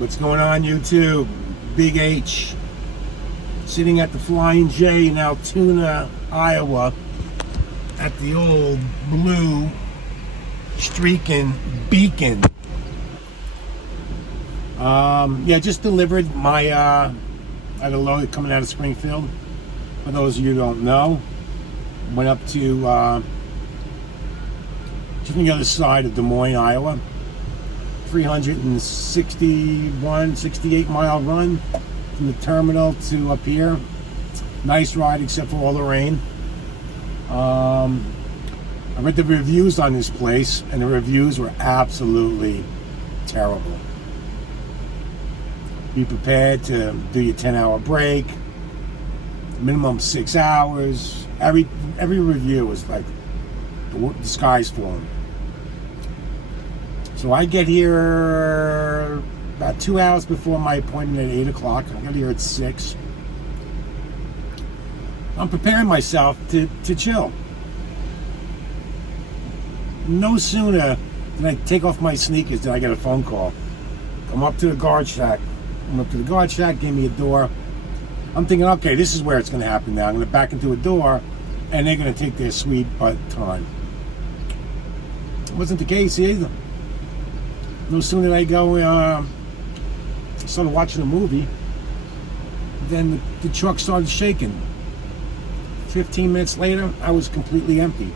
What's going on, YouTube? BigH sitting at the Flying J in Altoona, Iowa, at the old blue streaking beacon. Yeah, just delivered my I had a load coming out of Springfield. For those of you who don't know, went up to just on the other side of Des Moines, Iowa. 68 mile run from the terminal to up here. Nice ride except for all the rain. I read the reviews on this place and the reviews were absolutely terrible. Be prepared to do your 10-hour break, minimum 6 hours. Every review was like the sky's falling. So I get here about 2 hours before my appointment at 8 o'clock. I got here at 6. I'm preparing myself to chill. No sooner than I take off my sneakers than I get a phone call. I'm up to the guard shack. Gave me a door. I'm thinking, okay, this is where it's going to happen now. I'm going to back into a door, and they're going to take their sweet butt time. It wasn't the case either. No sooner did I go, started watching a movie, then the truck started shaking. 15 minutes later, I was completely empty.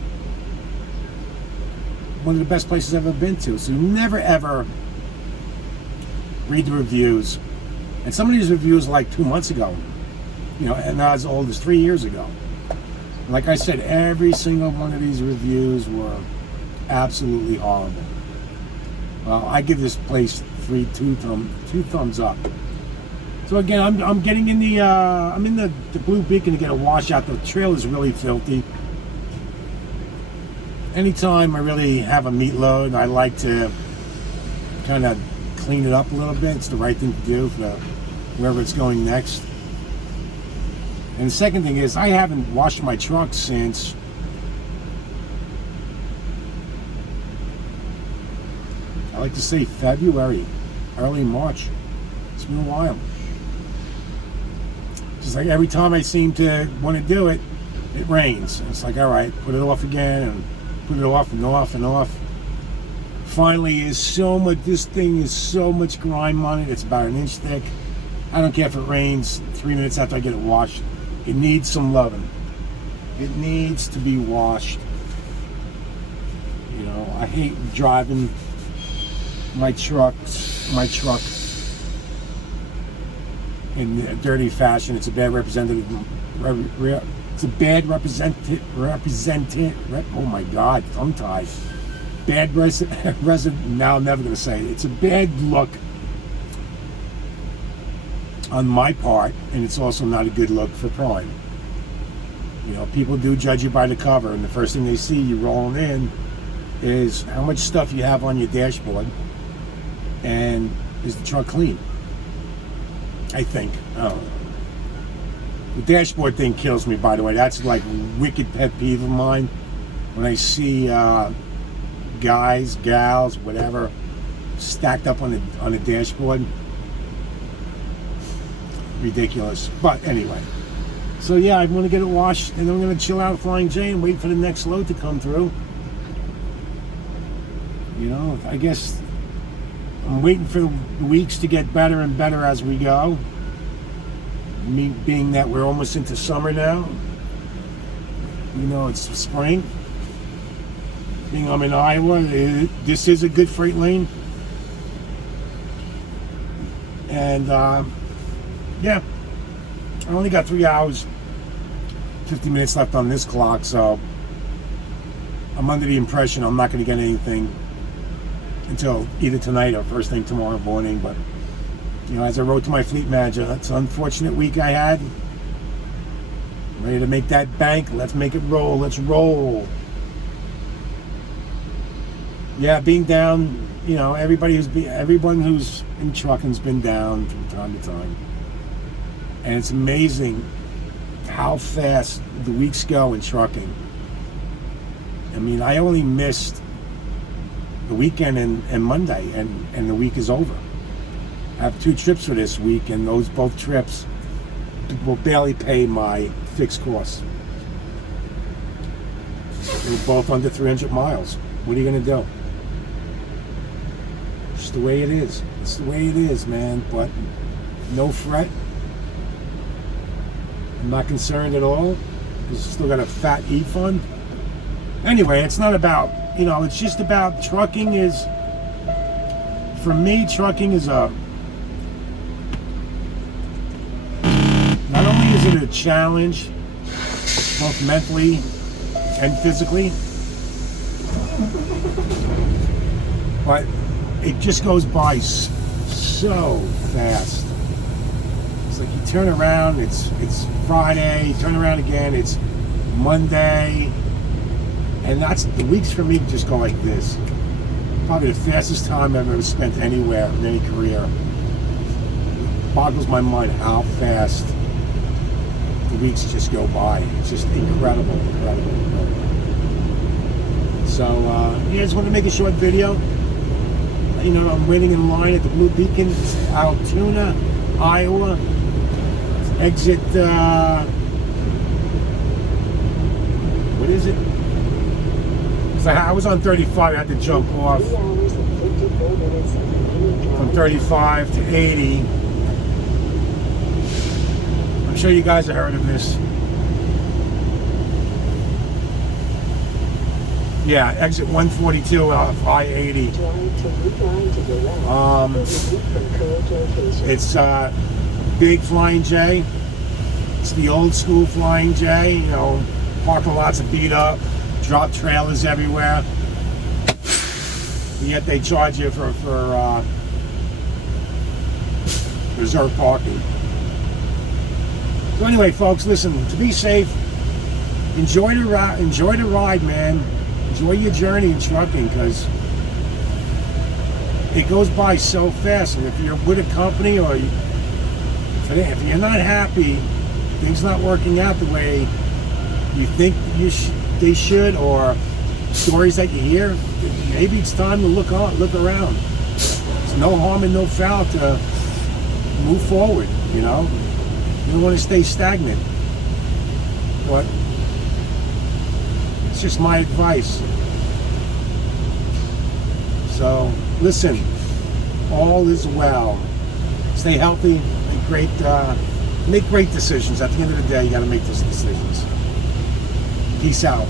One of the best places I've ever been to. So you never ever read the reviews. And some of these reviews are like 2 months ago, you know, and not as old as 3 years ago. Like I said, every single one of these reviews were absolutely horrible. Well, I give this place two thumbs up. So again, I'm getting in the I'm in the blue beacon to get a washout. The trail is really filthy. Anytime I really have a meat load, I like to kind of clean it up a little bit. It's the right thing to do for wherever it's going next. And the second thing is, I haven't washed my truck since I like to say February, early March. It's been a while. Just like every time I seem to want to do it, it rains. It's like, all right, put it off again, and put it off and off and off. Finally, this thing is so much grime on it. It's about an inch thick. I don't care if it rains 3 minutes after I get it washed. It needs some loving. It needs to be washed. You know, I hate driving my truck in a dirty fashion. It's a bad representative. It's a bad oh my God, tongue tied. Bad resident. Now I'm never going to say it. It's a bad look on my part, and it's also not a good look for Prime. You know, people do judge you by the cover, and the first thing they see you rolling in is how much stuff you have on your dashboard. And is the truck clean? I think. Oh. The dashboard thing kills me, by the way. That's like a wicked pet peeve of mine. When I see guys, gals, whatever, stacked up on the dashboard. Ridiculous. But anyway. So yeah, I want to get it washed, and then I'm going to chill out at Flying J and wait for the next load to come through. You know, I guess I'm waiting for the weeks to get better and better as we go. Me being that we're almost into summer now. You know, it's spring. Being I'm in Iowa, this is a good freight lane. And yeah, I only got 3 hours, 50 minutes left on this clock, so I'm under the impression I'm not going to get anything until either tonight or first thing tomorrow morning. But you know, as I wrote to my fleet manager, it's an unfortunate week I had. I'm ready to make that bank. Let's make it roll. Let's roll. Yeah, being down, you know, everyone who's in trucking's been down from time to time. And it's amazing how fast the weeks go in trucking. I mean, I only missed the weekend and Monday, and the week is over. I have 2 trips for this week, and those both trips will barely pay my fixed costs. We're both under 300 miles. What are you going to do? It's the way it is. It's the way it is, man. But no fret. I'm not concerned at all, because I still got a fat E-fund. Anyway, it's not about, it's just about trucking is, for me, trucking is not only is it a challenge, both mentally and physically, but it just goes by so fast. It's like you turn around, it's Friday, you turn around again, it's Monday, and that's the weeks for me just go like this. Probably the fastest time I've ever spent anywhere in any career. It boggles my mind how fast the weeks just go by. It's just incredible. So I just want to make a short video. I'm waiting in line at the Blue Beacon, Altoona, Iowa. Exit, what is it? So I was on 35, I had to jump off from 35 to 80. I'm sure you guys have heard of this. Yeah, exit 142 off I-80. It's big Flying J. It's the old school Flying J. Parking lots are beat up, drop trailers everywhere. And yet they charge you for reserve parking. So anyway, folks, listen. To be safe, enjoy the ride, man. Enjoy your journey in trucking, because it goes by so fast. And if you're with a company, or if you're not happy, things not working out the way you think they should, or stories that you hear, maybe it's time to look around. There's no harm and no foul to move forward. You don't want to stay stagnant. But it's just my advice. So listen, all is well. Stay healthy, make great decisions. At the end of the day, you got to make those decisions. Peace out.